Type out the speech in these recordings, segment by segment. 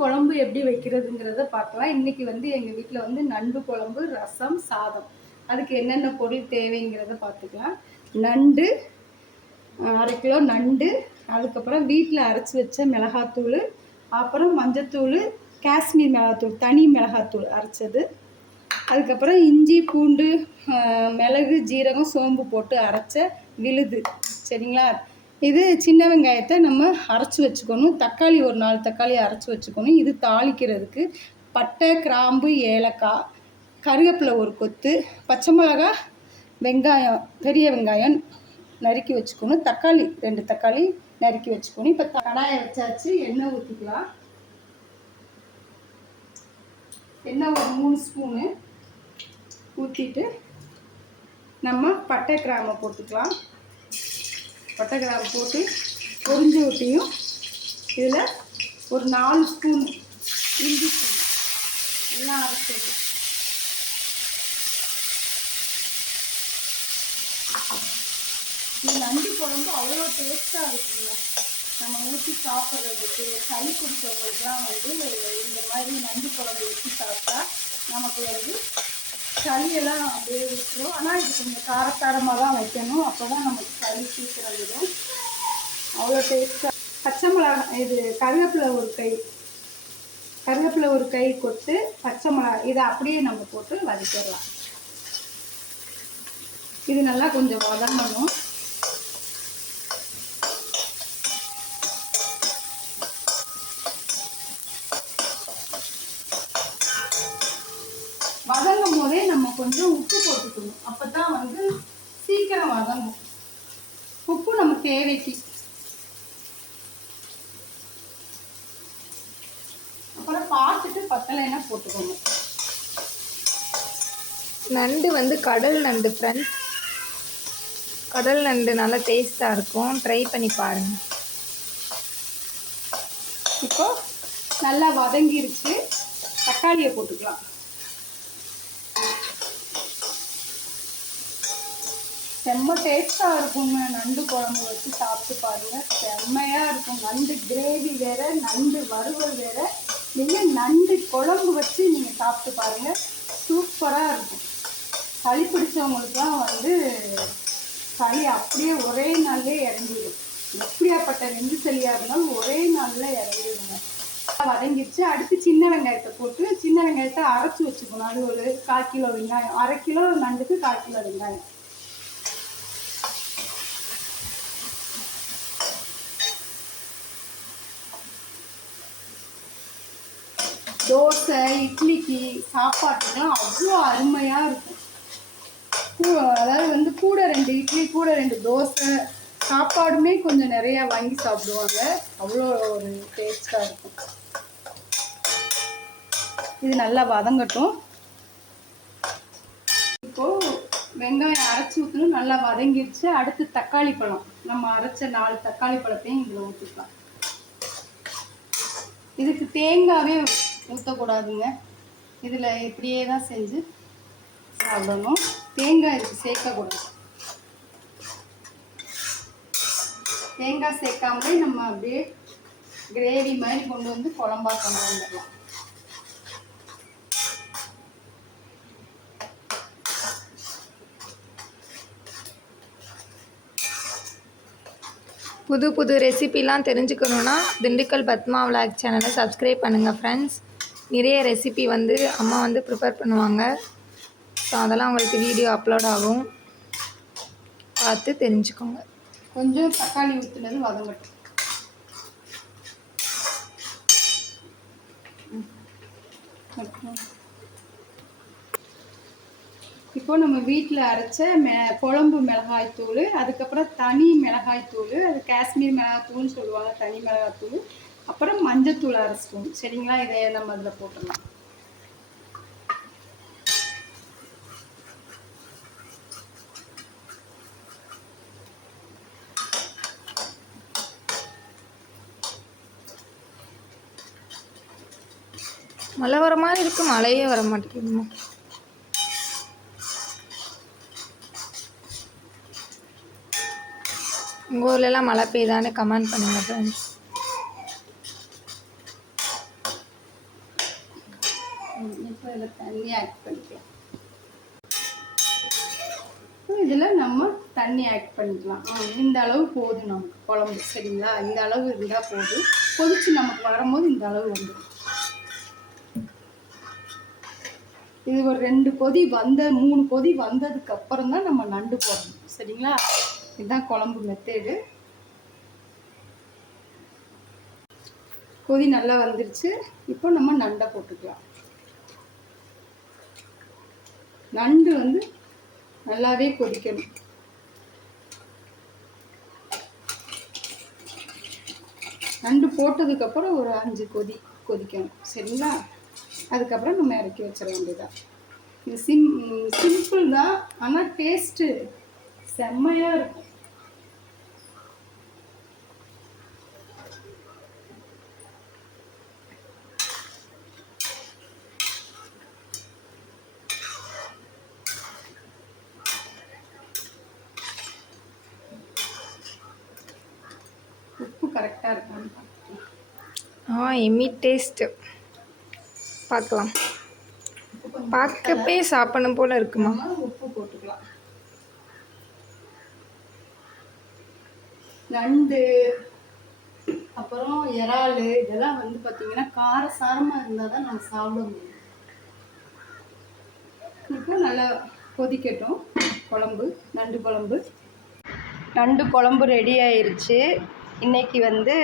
குழம்பு எப்படி வைக்கிறதுங்கிறத பார்க்கலாம். இன்றைக்கி வந்து எங்கள் வீட்டில் வந்து நண்டு குழம்பு, ரசம், சாதம். அதுக்கு என்னென்ன பொருள் தேவைங்கிறத பார்த்துக்கலாம். நண்டு, 1/2 கிலோ நண்டு, அதுக்கப்புறம் வீட்டில் அரைச்சி வச்ச மிளகாத்தூள், அப்புறம் மஞ்சத்தூள், காஷ்மீர் மிளகாத்தூள், தனி மிளகாத்தூள் அரைச்சது, அதுக்கப்புறம் இஞ்சி, பூண்டு, மிளகு, ஜீரகம், சோம்பு போட்டு அரைச்ச விழுது. சரிங்களா? இது சின்ன வெங்காயத்தை நம்ம அரைச்சி வச்சுக்கணும். தக்காளி ஒரு 4 தக்காளி அரைச்சி வச்சுக்கணும். இது தாளிக்கிறதுக்கு பட்டை, கிராம்பு, ஏலக்காய், கருவேப்பிலை ஒரு கொத்து, பச்சை மிளகா, வெங்காயம், பெரிய வெங்காயம் நறுக்கி வச்சுக்கணும். தக்காளி 2 தக்காளி நறுக்கி வச்சுக்கணும். இப்போ கடாயை வச்சாச்சு. எண்ணெய் ஊற்றிக்கலாம். எண்ணெய் ஒரு 3 ஸ்பூனு ஊற்றிட்டு நம்ம பட்டை கிராம்பை போட்டுக்கலாம். பட்டை கிராம்பு போட்டு பொரிஞ்சு ஊட்டியும் இதில் ஒரு 4 ஸ்பூன் இஞ்சி பூண்டு எல்லாம் அரைச்சது. இந்த நண்டு குழம்பு அவ்வளோ டேஸ்ட்டாக இருக்குங்க. நம்ம ஊற்றி சாப்பிட்றதுக்கு சளி குடித்தவங்களுக்குலாம் வந்து இந்த மாதிரி நண்டு குழம்பு ஊற்றி சாப்பிட்டா நமக்கு வந்து சளியெல்லாம் அப்படியே விட்டுரும். ஆனால் இது கொஞ்சம் காரசாரமாக தான் வைக்கணும். அப்போ தான் நமக்கு சளி சீக்கிரம் விடும். அவ்வளோ டேஸ்ட்டாக. பச்சை மிளகா, இது கருவேப்பிலை ஒரு கை கொத்து, பச்சை மிளகா, இதை அப்படியே நம்ம போட்டு வதக்கிடலாம். இது நல்லா கொஞ்சம் வதங்கணும். வதங்கும் போதே நம்ம கொஞ்சம் உப்பு போட்டுக்கணும். அப்போ தான் வந்து சீக்கிரம் வதங்கும். உப்பு நம்ம தேவைக்கு. அப்புறம் பார்த்துட்டு பத்தலைன்னா போட்டுக்கணும். நண்டு வந்து கடல் நண்டு ஃப்ரெண்ட்ஸ். கடல் நண்டு நல்லா டேஸ்ட்டாக இருக்கும். ட்ரை பண்ணி பாருங்கள். இப்போ நல்லா வதங்கிருச்சு. தக்காளியை போட்டுக்கலாம். செம்ம டேஸ்ட்டாக இருக்குங்க. நண்டு குழம்பு வச்சு சாப்பிட்டு பாருங்கள். செம்மையாக இருக்கும். நண்டு கிரேவி வேறு, நண்டு வறுவல் வேறு. நீங்கள் நண்டு குழம்பு வச்சு நீங்கள் சாப்பிட்டு பாருங்கள். சூப்பராக இருக்கும். சளி பிடிச்சவங்களுக்குலாம் வந்து சளி அப்படியே ஒரே நாள்லேயே இறங்கிடும். எப்படியாப்பட்ட நெஞ்சு சளியாக இருந்தாலும் ஒரே நாளில் இறங்கிடுங்க. வதங்கிடுச்சு. அடுத்து சின்ன வெங்காயத்தை போட்டு சின்ன வெங்காயத்தை அரைச்சி வச்சுக்கணும். அது ஒரு 1/4 கிலோ வெங்காயம். 1/2 கிலோ நண்டுக்கு 1/4 கிலோ வெங்காயம். தோசை, இட்லிக்கு, சாப்பாட்டுக்கெல்லாம் அவ்வளோ அருமையாக இருக்கும். அதாவது வந்து கூட 2 இட்லி, கூட 2 தோசை, சாப்பாடுமே கொஞ்சம் நிறையா வாங்கி சாப்பிடுவாங்க. அவ்வளோ ஒரு டேஸ்ட்டாக இருக்கும். இது நல்லா வதங்கட்டும். இப்போது வெங்காயம் அரைச்சி ஊற்றணும். நல்லா வதங்கிடுச்சு. அடுத்து தக்காளி பழம், நம்ம அரைச்ச 4 தக்காளி பழத்தையும் இதில் ஊற்றிக்கலாம். இதுக்கு தேங்காவே ஊற்றக்கூடாதுங்க. இதில் இப்படியே தான் செஞ்சு சாப்பிடணும். தேங்காய் இதுக்கு சேர்க்கக்கூடாது. தேங்காய் சேர்க்காமலே நம்ம அப்படியே கிரேவி மாதிரி கொண்டு வந்து குழம்பா கொண்டு வந்துடலாம். புது புது ரெசிபிலாம் தெரிஞ்சுக்கணுன்னா திண்டுக்கல் பத்மா விளாக் சேனலை சப்ஸ்கிரைப் பண்ணுங்கள் ஃப்ரெண்ட்ஸ். நிறைய ரெசிபி வந்து அம்மா வந்து ப்ரிப்பேர் பண்ணுவாங்க. ஸோ அதெல்லாம் உங்களுக்கு வீடியோ அப்லோட் ஆகும். பார்த்து தெரிஞ்சுக்கோங்க. கொஞ்சம் தக்காளி ஊற்றுனது வதங்கட்டும். இப்போ நம்ம வீட்டில் அரைச்ச குழம்பு மிளகாய்த்தூள், அதுக்கப்புறம் தனி மிளகாய்த்தூள், அது காஷ்மீர் மிளகாத்தூள்னு சொல்லுவாங்க, தனி மிளகாத்தூள், அப்புறம் மஞ்சத்தூள் 1/2 ஸ்பூன். சரிங்களா? இதை நம்ம அதில் போட்டுடலாம். மழை வர மாதிரி இருக்குது, மழையே வர மாட்டேங்குதுமா. உங்கள் ஊர்லலாம் மழை பெய்யுதான்னு கமெண்ட் பண்ணுங்கள் ஃப்ரெண்ட்ஸ். இப்போ இதில் தண்ணி ஆட் பண்ணிக்கலாம். இதில் நம்ம தண்ணி ஆட் பண்ணிக்கலாம். இந்த அளவு போதும் நமக்கு குழம்பு, சரிங்களா? இந்த அளவு இருந்தால் போதும். கொதிச்சு நமக்கு வரும்போது இந்த அளவு வந்துடும். இது ஒரு 2 கொதி 3 கொதி வந்ததுக்கு அப்புறம் தான் நம்ம நண்டு போடணும், சரிங்களா? இதுதான் குழம்பு மெத்தேடு. கொதி நல்லா வந்துருச்சு. இப்போ நம்ம நண்டை போட்டுக்கலாம். நண்டு வந்து நல்லாவே கொதிக்கணும். நண்டு போட்டதுக்கப்புறம் ஒரு 5 கொதி கொதிக்கணும், சரிங்களா? அதுக்கப்புறம் நம்ம இறக்கி வச்சிட வேண்டியதான். இது சிம்பிள் தான், ஆனால் டேஸ்ட்டு செம்மையாக இருக்கும். உப்பு கரெக்டாக இருக்கான்னு பார்த்துக்கலாம். எம்மி டேஸ்ட்டு பார்க்கலாம். பார்க்கப்பே சாப்பிடணும் போல் இருக்குமா? உப்பு போட்டுக்கலாம். நண்டு அப்புறம் இறால் இதெல்லாம் வந்து பார்த்தீங்கன்னா காரசாரமாக இருந்தால் தான் நம்ம சாப்பிட முடியும். இப்போ நல்லா கொதிக்கட்டும் குழம்பு. நண்டு குழம்பு ரெடி ஆயிடுச்சு. இன்றைக்கி வந்து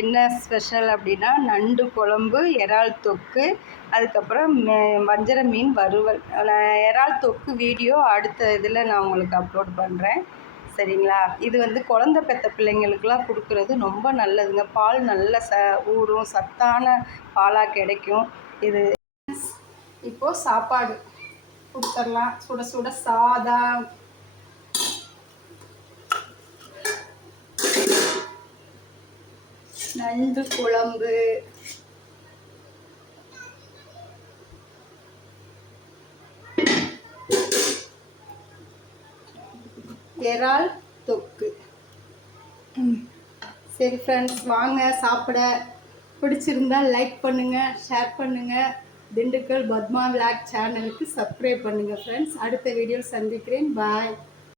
என்ன ஸ்பெஷல் அப்படின்னா நண்டு குழம்பு, இறால் தொக்கு, அதுக்கப்புறம் வஞ்சர மீன் வறுவல். இறால் தொக்கு வீடியோ அடுத்த இதில் நான் உங்களுக்கு அப்லோட் பண்ணுறேன், சரிங்களா? இது வந்து குழந்தை பெற்ற பிள்ளைங்களுக்கெல்லாம் கொடுக்குறது ரொம்ப நல்லதுங்க. பால் நல்ல ஊறும், சத்தான பாலாக கிடைக்கும் இது. இப்போது சாப்பாடு கொடுத்துடலாம். சுட சுட சாதம், நண்டு குழம்பு, இறால் தொக்கு. சரி ஃப்ரெண்ட்ஸ், வாங்க சாப்பிட. பிடிச்சிருந்தா லைக் பண்ணுங்கள், ஷேர் பண்ணுங்கள். திண்டுக்கல் பத்மா விளாக் சேனலுக்கு சப்ஸ்கிரைப் பண்ணுங்கள் ஃப்ரெண்ட்ஸ். அடுத்த வீடியோவில் சந்திக்கிறேன். பாய்.